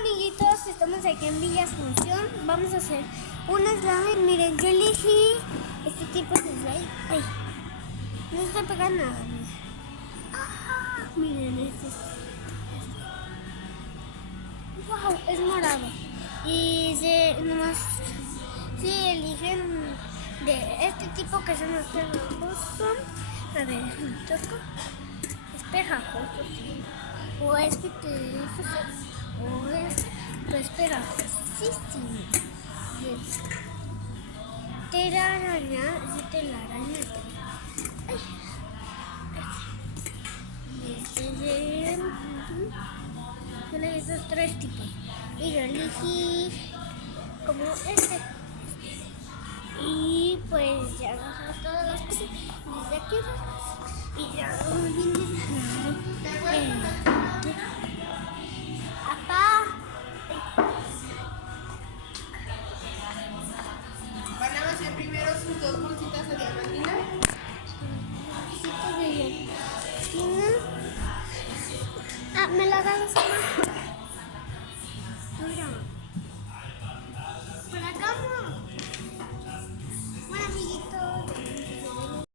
amiguitos, estamos aquí en Villa Asunción. Vamos a hacer un slime. Miren, yo elegí este tipo de slime. Ay, no está pegando nada. Miren, wow, es morado. Y si eligen de este tipo que son los pegajosos, a ver, toco, es pegajoso, sí. O este que es así. Pues pegajosísimo. Telaraña, es telaraña. Ay. Y este de... Son esos tres tipos. Y yo elegí como este. Y pues ya agarré todas las cosas desde aquí y ya lo vine. Van a hacer primero sus dos bolsitas de diamantina. Bolsitas de diamantina. Ah, me la das.